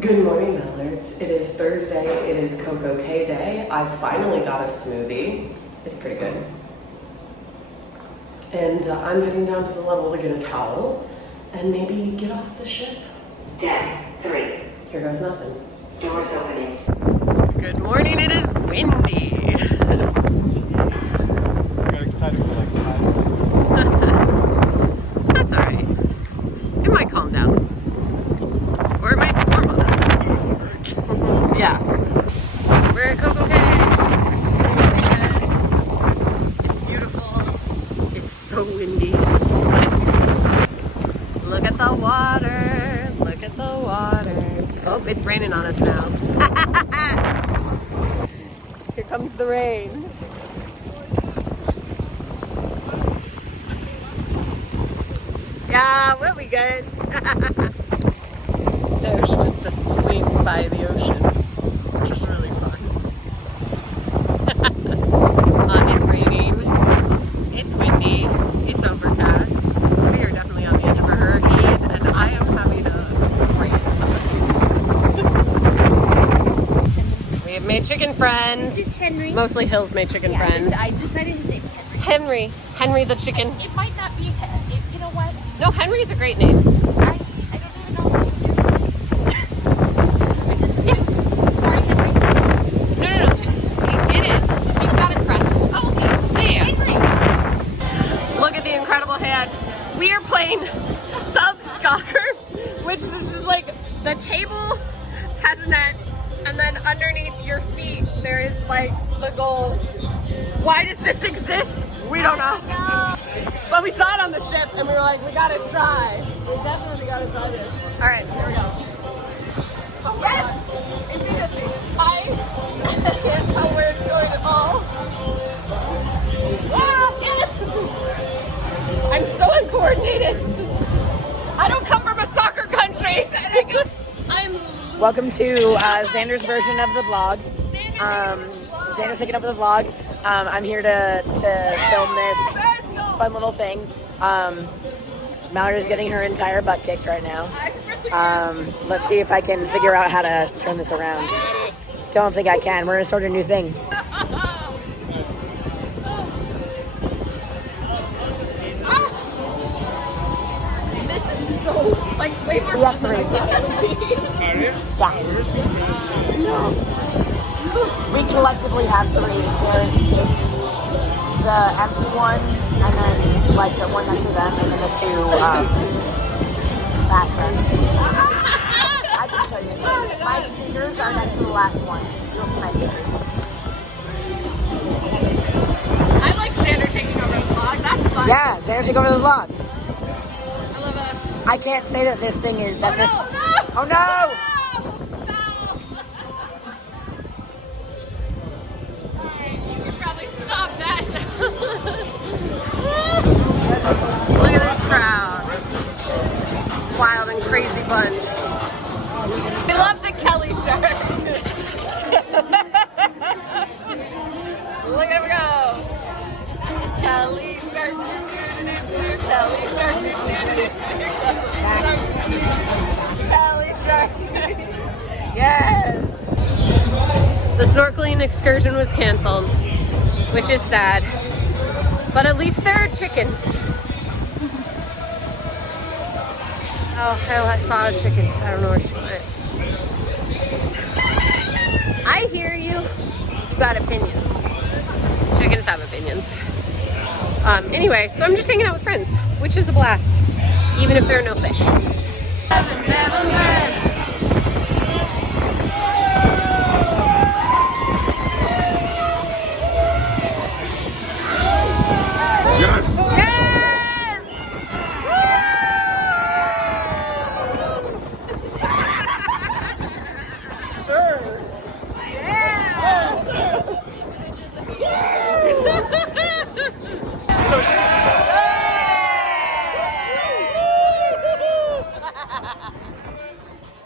Good morning, Millards. It is Thursday. It is Coco K Day. I finally got a smoothie. It's pretty good. And I'm heading down to the level to get a towel and maybe get off the ship. Deck 3. Here goes nothing. Doors opening. Good morning. It is windy. I got excited for like 5 That's all right. It might calm down. Or it might storm on us. Yeah. We're at Coco Cay. It's beautiful. It's so windy. But it's beautiful. Look at the water. Look at the water. Oh, it's raining on us now. Here comes the rain. Yeah, we'll be good. There's just a swing by the ocean, which is really fun. It's raining, it's windy, it's overcast. We are definitely on the edge of a hurricane, and I am having a great time. We have made chicken friends. This is Henry. Mostly Hills made chicken friends. I decided his name's Henry. Henry the chicken. It might not be Henry. You know what? No, Henry's a great name. I don't even know. I just was sorry, Henry. No. It is. He's got a crest. Oh, okay. There. Henry. Look at the incredible hand. We are playing sub-soccer, which is just like the table has a net, and then underneath your feet there is like the goal. Why does this exist? We don't know. But we saw it on the ship and we were like, we gotta try. We definitely gotta try this. All right, here we go. Yes! Immediately. I can't tell where it's going at all. Wow, yes! I'm so uncoordinated. I don't come from a soccer country. Welcome to Xander's version of the vlog. Xander's taking over the vlog. I'm here to film this fun little thing. Mallory is getting her entire butt kicked right now. Let's see if I can figure out how to turn this around. Don't think I can. We're gonna start a new thing. This is so, like, way more We have fun than I three. thought it would be. Yeah. We collectively have three. There's the empty one, and then like the one next to them, and then the two last ones. I can show you. My fingers are next to the last one. You'll see my fingers. I like Xander taking over the vlog. That's fun. Yeah, Xander, take over the vlog. I love it. I can't say that this thing is that Oh, this. no, Oh no! You can probably stop that. Look at this crowd. Wild and crazy bunch. I love the Kelly shirt. Look at him go. Kelly shirt. Kelly shirt. Kelly shirt. Yes. The snorkeling excursion was canceled, which is sad. But at least there are chickens. Oh, I saw a chicken. I don't know where she went. I hear you. You got opinions. Chickens have opinions. Anyway, so I'm just hanging out with friends, which is a blast, even if there are no fish. Yes! Sir!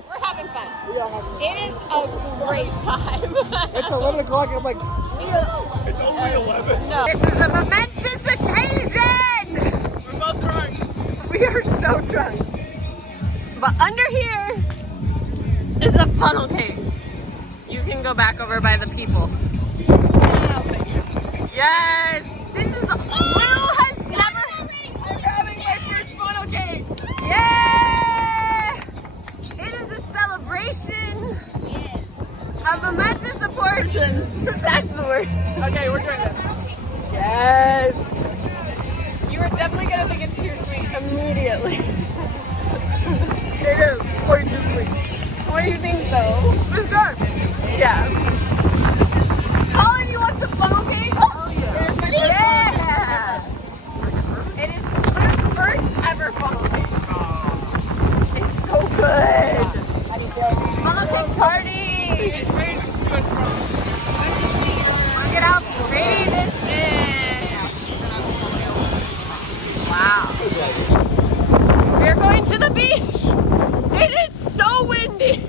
We're having fun. It is a great time. It's 11 o'clock and I'm like, it's only 11. No. This is a momentous occasion! We're both drunk. We are so drunk. But under here This is a funnel cake. You can go back over by the people. Yes! This is Lou has never. I'm having my first funnel cake. Yeah! It is a celebration of momentous proportions. That's the word. Okay, we're doing this. Yes! You are definitely gonna think it's too sweet immediately. It is way too sweet. What do you think though? It's good. Yeah. Colin, you want some funnel cake? Oh yeah! It is Lou's first ever funnel cake. It's so good. Funnel cake party! Look at how pretty this is. Wow. We're going to the beach. It is so windy.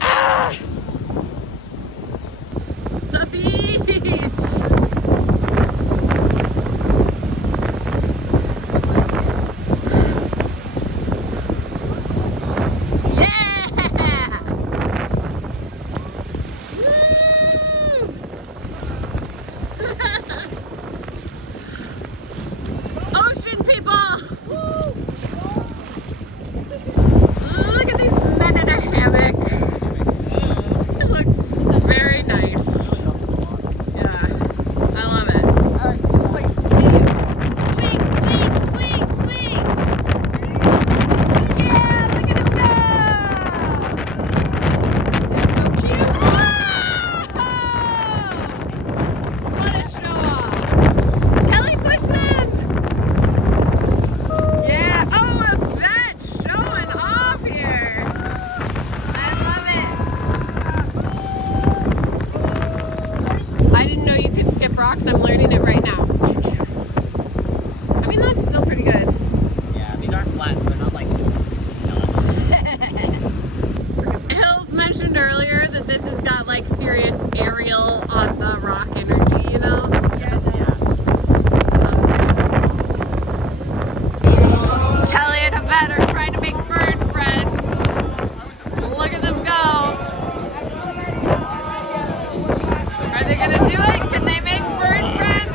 Ah. The beach. Ocean people! Look at these men in a hammock. It looks very nice. Yeah, I love it. Alright, too sweet. Swing, swing, swing, swing! Yeah, look at him go! They're so cute. Whoa! What a show off! Kelly, push them! Yeah, oh, a vet showing off here. I love it. I didn't know you could skip rocks. I'm learning it right now. I mean, that's still pretty good. Yeah, these aren't flat, they're not like. Hills mentioned earlier that this has got like serious aerial on the rock energy, you know? Yeah. That's beautiful. Kelly and Yvette are trying to make bird friends. Look at them go. Are they gonna do it? Can they make bird friends?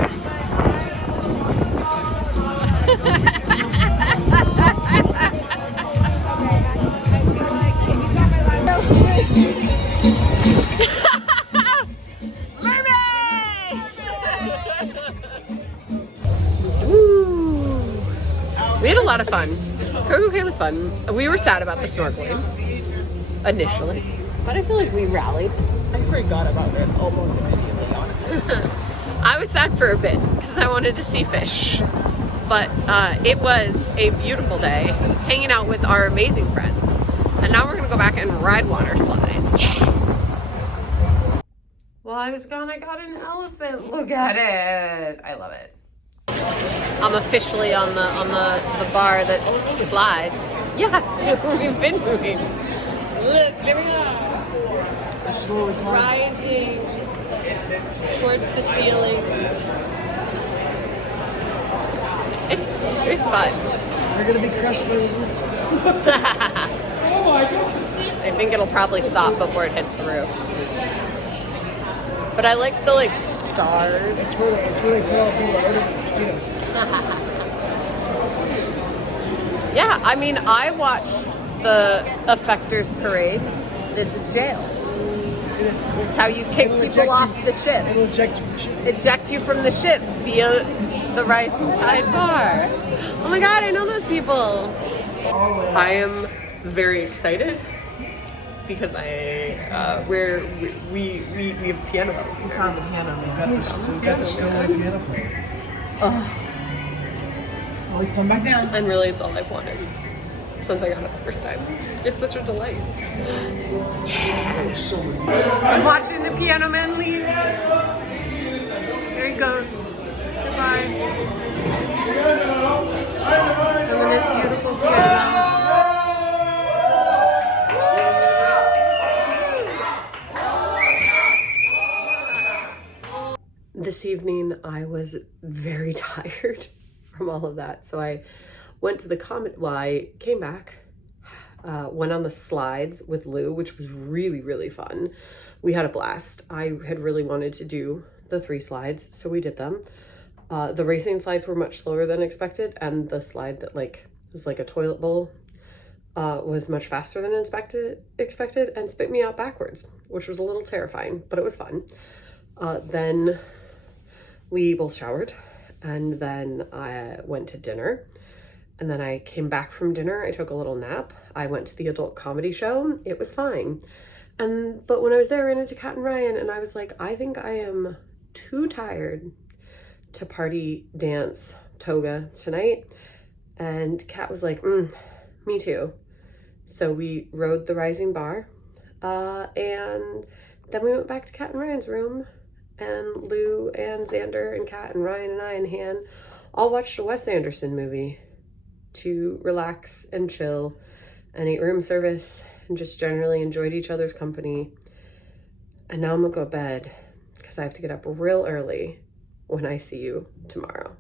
Mermaids! We had a lot of fun. Coco Cay was fun. We were sad about the snorkeling initially, but I feel like we rallied. I forgot about it almost immediately, honestly. I was sad for a bit because I wanted to see fish, but it was a beautiful day hanging out with our amazing friends. And now we're gonna go back and ride water slides. Yeah! While I was gone, I got an elephant. Look at it. I love it. I'm officially on the bar that flies. Yeah, we've been moving. Look, there we are. Slowly Rising towards the ceiling. It's fun. We're gonna be crushed by the roof. I think it'll probably stop before it hits the roof. But I like the like stars. It's where they put all the people that ordered the casino. Yeah, I mean, I watched the Effectors Parade. This is jail. It's how you kick people off the ship. It'll eject you from the ship. Eject you from the ship via the Rising Tide Bar. Oh my god, I know those people. I am very excited because we have piano. We found the piano. We got the Stillway piano player. Always come back down. And really, it's all I've wanted since I got it the first time. It's such a delight. I'm watching the piano man leave. There he goes. Goodbye. I'm in this beautiful piano. This evening, I was very tired from all of that. So I went to the I came back went on the slides with Lou, which was really, really fun. We had a blast. I had really wanted to do the 3 slides, so we did them. The racing slides were much slower than expected, and the slide that like was like a toilet bowl was much faster than expected and spit me out backwards, which was a little terrifying, but it was fun. Then we both showered, and then I went to dinner, and then I came back from dinner. I took a little nap. I went to the adult comedy show. It was fine. But when I was there, I ran into Kat and Ryan, and I was like, I think I am too tired to party, dance, toga tonight. And Kat was like, me too. So we rode the Rising Bar, and then we went back to Kat and Ryan's room, and Lou and Xander and Kat and Ryan and I and Han all watched a Wes Anderson movie to relax and chill and ate room service and just generally enjoyed each other's company. And now I'm gonna go to bed because I have to get up real early when I see you tomorrow.